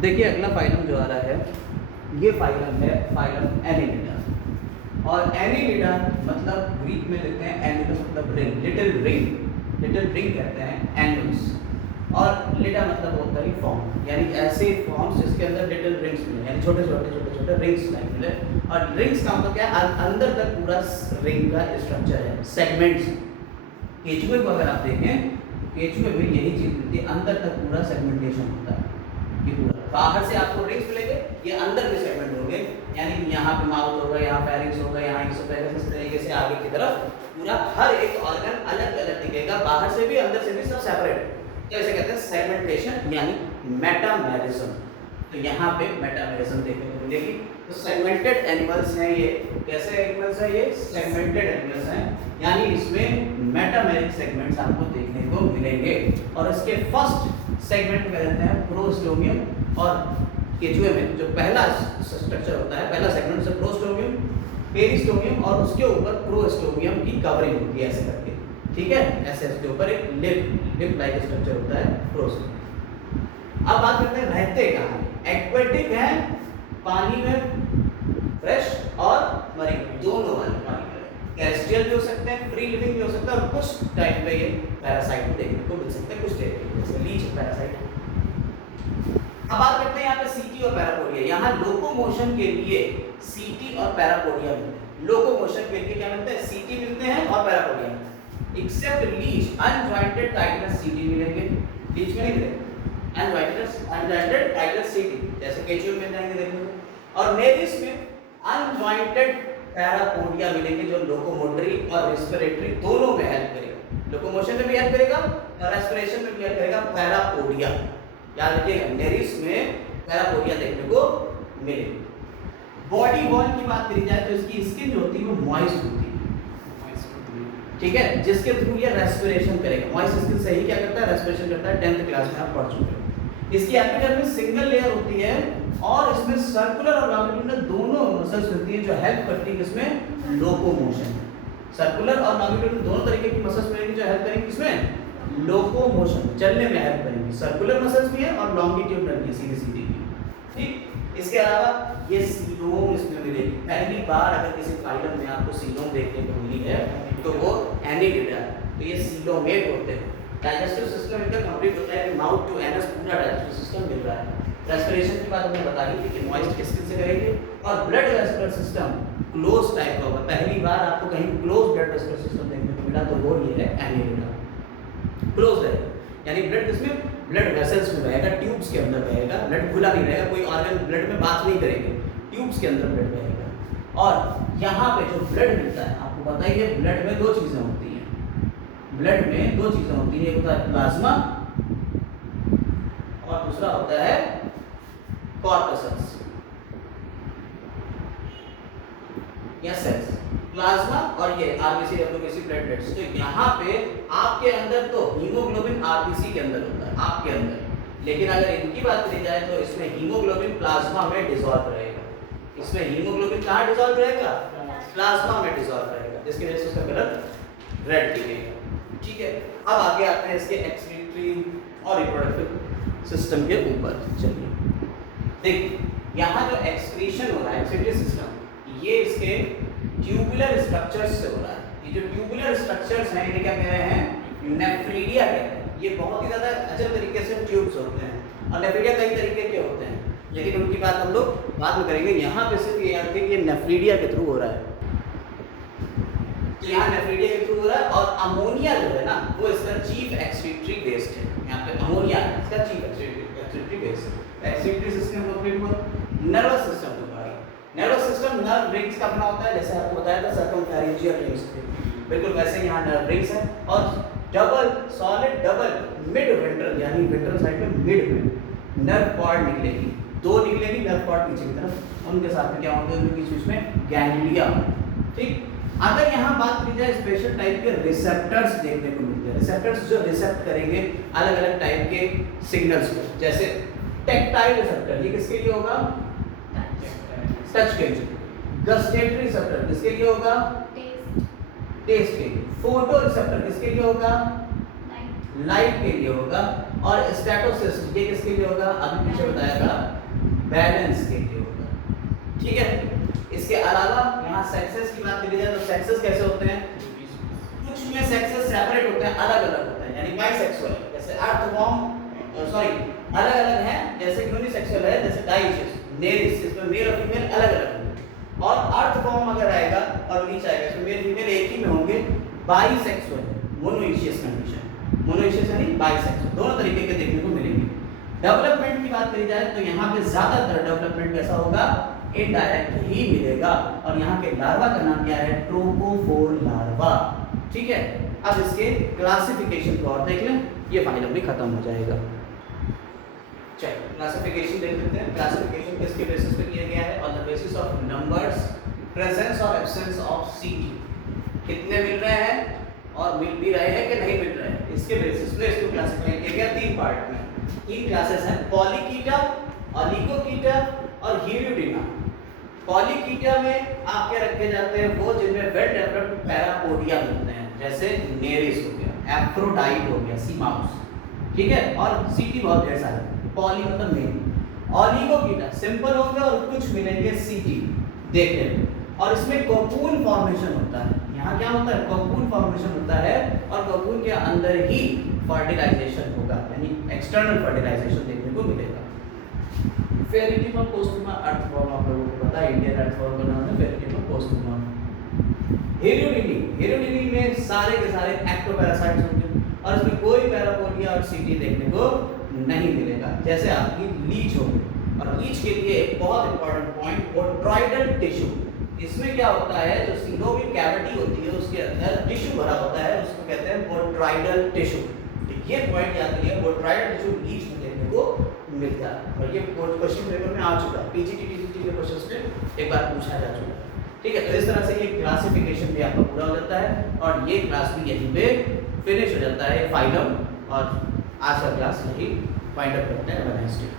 देखिए अगला फाइलम जो आ रहा है, ये फाइलम है फाइलम एनिलिडा। और एनिलिडा मतलब ग्रीक में लिखते हैं एनिलस मतलब रिंग, लिटिल रिंग कहते हैं एनिलस। और लिडा मतलब होता है फॉर्म, यानी ऐसे फॉर्म्स जिसके अंदर लिटिल रिंग्स मिले, यानी छोटे छोटे रिंग्स टाइप मिले। और रिंग्स का मतलब क्या है, अंदर तक पूरा रिंग का स्ट्रक्चर है, सेगमेंट्स। केचुए को अगर आप देखें, केचुए में यही चीज मिलती है, अंदर तक पूरा सेगमेंटेशन होता है। ये पूरा बाहर से आपको रिंग्स मिलेंगे, ये अंदर के सेगमेंट होंगे, यानी यहाँ पे माउथ होगा, यहाँ फेरिंक्स होगा, यहाँ इसोफेगस, इस तरीके से आगे की तरफ पूरा हर एक ऑर्गन अलग अलग दिखेगा, बाहर से भी अंदर से भी सब सेपरेट। तो इसे कहते हैं सेगमेंटेशन यानी मेटामेरिज्म। तो यहाँ पे मेटामेरिज्म देखने को मिलेगी। तो सेगमेंटेड एनिमल्स हैं ये। कैसे एनिमल्स हैं ये? सेगमेंटेड एनिमल्स हैं, यानी इसमें मेटामेरिक सेगमेंट्स आपको देखने को मिलेंगे। और इसके फर्स्ट सेगमेंट में रहते हैं प्रोस्टोमियम, और केचुए में जो पहला स्ट्रक्चर होता है, पहला सेगमेंट से प्रोस्टोमियम, पेरिस्टोमियम, और उसके ऊपर प्रोस्टोमियम की कवरिंग होती है ऐसे करके, ठीक है। ऐसे इसके ऊपर एक लिप लाइक स्ट्रक्चर होता है प्रोस्टोमियम। अब बात करते हैं रहते कहाँ हैं। एक्वेटिक है, पानी में, फ्रेश और मरीन दोनों वाले पानी में। टेरेस्ट्रियल भी हो सकते हैं, फ्री लिविंग भी हो सकता है, और कुछ टाइम पे ये पैरासाइट देखने को मिल सकते हैं, कुछ टाइम जैसे लीच पैरासाइट। अब बात करते हैं यहाँ पे सीटी और पैरापोडिया। यहाँ लोकोमोशन के लिए सीटी और पैरापोडिया मिलते हैं। लोकोमोशन के लिए क्या मिलते हैं? सीटी मिलते हैं और पैरापोडिया। एक्सेप्ट लीच अनजॉइंटेड टाइटनस सीटी मिलेंगे, लीच में नहीं मिलेंगे, अनजॉइंटेड टाइटनस सीटी जैसे केचुए में जाएंगे देखने को। और नेरिस में अनजॉइंटेड पैरापोडिया मिलेंगे, जो लोकोमोटरी और रेस्पिरेटरी दोनों में हेल्प करेगा। लोकोमोशन में भी हेल्प करेगा और रेस्पिरेशन में भी हेल्प करेगा पैरापोडिया। याद रखिएगा, नेरिस में पैरापोडिया देखने को मिलेगी। बॉडी वॉल की बात करी जाए तो इसकी स्किन जो होती है वो मॉइस्ट होती है, ठीक है, जिसके थ्रू ये रेस्पिरेशन करेगा। मॉइस्ट स्किन से ही क्या करता है? रेस्पिरेशन करता है। 10th क्लास में आप पढ़ चुके हो। इसकी एपिडर्मिस सिंगल लेयर होती है, और इसमें सर्कुलर और लॉन्गिट्यूडिनल दोनों मसल्स होती है जो हेल्प करती है किसमें? लोकोमोशन। सर्कुलर और लॉन्गिट्यूडिनल दोनों तरीके की मसल्स मिलेंगी जो हेल्प करेंगी किसमें? लोकोमोशन, चलने में हेल्प करेंगी। सर्कुलर मसल्स भी है और लॉन्गिट्यूडिनल भी, सीधी सीधी भी, ठीक। इसके अलावा ये सीलोम इसमें मिलेगी। पहली बार अगर किसी फाइलम में आपको सीलोम देखने को मिली है तो वो एनिलिडा। तो ये सीलोमेट होते हैं। डाइजेस्टिव सिस्टम इनका कंप्लीट होता है, माउथ टू एनस पूरा डाइजेस्टिव सिस्टम मिल रहा है। रेस्पिरेशन की बात हमने बता दी थी कि मॉइस्ट स्किन से करेंगे। और blood vascular system close type का होगा। पहली बार आपको कहीं क्लोज ब्लड वेस्कुलर सिस्टम देखने को मिला तो वो ये है एनिलिडा। क्लोज है, यानी ब्लड किसमें? ब्लड वेसल्स में बहेगा, ट्यूब्स के अंदर बहेगा, ब्लड खुला नहीं रहेगा, कोई ऑर्गन ब्लड में बात नहीं करेंगे, ट्यूब्स के अंदर ब्लड बहेगा। और यहाँ पे जो ब्लड मिलता है, आपको पता ही है ब्लड में दो चीजें होती हैं। ब्लड में दो चीजें होती है, एक होता है प्लाज्मा और दूसरा होता है कॉर्पसल्स या सेल्स। प्लाज्मा और ये आरबीसी, डब्ल्यूबीसी, प्लेटलेट्स। तो यहाँ पे आपके अंदर तो हीमोग्लोबिन आरबीसी के अंदर होता है, आपके अंदर। लेकिन अगर इनकी बात करी जाए तो इसमें हीमोग्लोबिन प्लाज्मा में डिसॉल्व रहेगा। इसमें हीमोग्लोबिन कहाँ डिसॉल्व रहेगा? प्लाज्मा में डिसॉल्व रहेगा, जिसकी वजह से उसका कलर रेड दिखेगा, ठीक है। अब आगे आते हैं इसके एक्सक्रीटरी और रिप्रोडक्टिव सिस्टम के ऊपर। चलिए देखिए, यहाँ जो एक्सक्रीशन हो रहा है एक्सक्रीटरी सिस्टम, ये इसके ट्यूबुलर स्ट्रक्चर्स से हो रहा है। ये जो ट्यूबुलर स्ट्रक्चर्स हैं इन्हें क्या कह रहे हैं? नेफ्रीडिया कहते हैं। ये बहुत ही ज़्यादा अजब तरीके से ट्यूब्स होते हैं, और नेफ्रीडिया कई तरीके के होते हैं, लेकिन उनकी बात हम लोग बाद में करेंगे। यहाँ पे सिर्फ ये याद रखिए कि ये नेफ्रीडिया के थ्रू हो रहा है। तो यहाँ नेफ्रीडिया के थ्रू हो रहा है, और अमोनिया जो है ना वो इसका चीफ एक्सक्रीटरी वेस्ट है। यहाँ पे अमोनिया इसका चीफ एक्सक्रीटरी वेस्ट है। एक्सक्रीटरी सिस्टम कंप्लीट हुआ। नर्वस सिस्टम जो है, नर्वस सिस्टम नर्व रिंग्स का अपना होता है, जैसे आपको बताया था सर्कमफेरेंजियल रिंग्स थे, बिल्कुल वैसे यहाँ नर्व रिंग्स है। और double solid double mid ventral, यानी वेंट्रल साइड में मिड में नर्व कॉर्ड निकलेगी, दो निकलेगी नर्व कॉर्ड पीछे की तरफ, उनके साथ में क्या होंगे? उनके बीच में गैंग्लिया, ठीक। अगर यहाँ बात की जाए स्पेशल टाइप के रिसेप्टर्स देखने को मिलते हैं। रिसेप्टर्स जो रिसेप्ट करेंगे अलग अलग टाइप के सिग्नल्स को, जैसे टेक्टाइल रिसेप्टर, ये किसके लिए होगा? टच के लिए। गस्टेटरी रिसेप्टर किसके लिए होगा? टेस्ट के लिए। फोटो रिसेप्टर किसके लिए होगा? लाइट के लिए होगा। और स्टैटोसिस्ट ये किसके लिए होगा? अभी पीछे बताया था बैलेंस के लिए होता है। ठीक है, इसके अलावा यहाँ सेक्सेस की बात करी जाए तो सेक्सेस कैसे होते हैं, कुछ में सेक्सेस सेपरेट होते हैं, अलग अलग होते हैं, यानी बाइसेक्सुअल, जैसे अर्थवॉर्म सॉरी अलग अलग है, जैसे यूनिसेक्सुअल है, जैसे डाइशियस, नेरिस, इसमें मेल और फीमेल अलग अलग होंगे। और अर्थवॉर्म अगर आएगा और नीचे आएगा तो मेल फीमेल एक ही में होंगे। बाइसेक्सुअल, मोनोइशियस कंडीशन, मोनोइशियस यानी बाइसेक्सुअल, दोनों तरीके के देखने को मिलेंगे। डेवलपमेंट की बात करी जाए तो यहाँ पे ज्यादातर डेवलपमेंट कैसा होगा, इनडायरेक्ट ही मिलेगा। और यहाँ के लार्वा का नाम क्या है, ट्रोपोफोर लार्वा। ठीक है, अब इसके क्लासिफिकेशन को और देख लें, ये फाइनल भी खत्म हो जाएगा। चलिए क्लासिफिकेशन देख लेते हैं। क्लासिफिकेशन किसके बेसिस पे किया गया है, on the basis of numbers, presence और एब्सेंस ऑफ सीटी, कितने मिल रहे हैं और मिल भी रहे हैं कि नहीं मिल रहे हैं, इसके बेसिस पे इसको क्लासिफाई किया गया तीन पार्ट में। तीन क्लासेस हैं, पॉलीकीटा, ऑलिगोकीटा और हीरियोडिना। पॉलीकीटा में आप क्या रखे जाते हैं, वो जिनमें वेल डेवलप्ड पैरापोडिया मिलते हैं, जैसे नेरिस हो गया, एफ्रोडाइट हो गया, सी माउस, ठीक है, और सीटी बहुत ढेर सारे। पॉली मतलब मेन। ऑलिगोकीटा सिंपल होंगे और कुछ मिलेंगे सीटी, देख लें। और इसमें कोकून फॉर्मेशन होता है, यहाँ क्या होता है, कोकून फॉर्मेशन होता है, और कोकून के अंदर ही फर्टिलाइजेशन होगा, यानी एक्सटर्नल फर्टिलाइजेशन देखने को मिलेगा। फेरिटिमम पोस्टुमा अर्थवॉर्म आप लोगों को पता है, इंडियन अर्थवॉर्म का नाम है फेरिटिमम पोस्टुमा। हेरियोडिनी, हेरियोडिनी में सारे के सारे एक्टोपैरासाइट्स होंगे और इसमें कोई पैरापोडिया और सीटी देखने को नहीं मिलेगा, जैसे आपकी लीच होगी। और लीच के लिए एक बहुत इंपॉर्टेंट पॉइंट, बोट्रॉइडल टिश्यू, इसमें क्या होता है, जो सिनोवियल कैविटी होती है उसके अंदर टिश्यू भरा होता है, उसको कहते हैं बोट्रॉइडल टिश्यू। तो ये पॉइंट याद रखिए, बोट्रॉइडल टिश्यू लीच में देखने को मिलता है, और ये क्वेश्चन पेपर में आ चुका है, पीजीटी टीजीटी के क्वेश्चंस में एक बार पूछा जा चुका है। ठीक है, तो इस तरह से ये क्लासिफिकेशन भी आपका पूरा हो जाता है, और ये क्लास भी यहीं पे फिनिश हो जाता है, फाइनल, और आज का क्लास यही फाइंड अप करते हैं।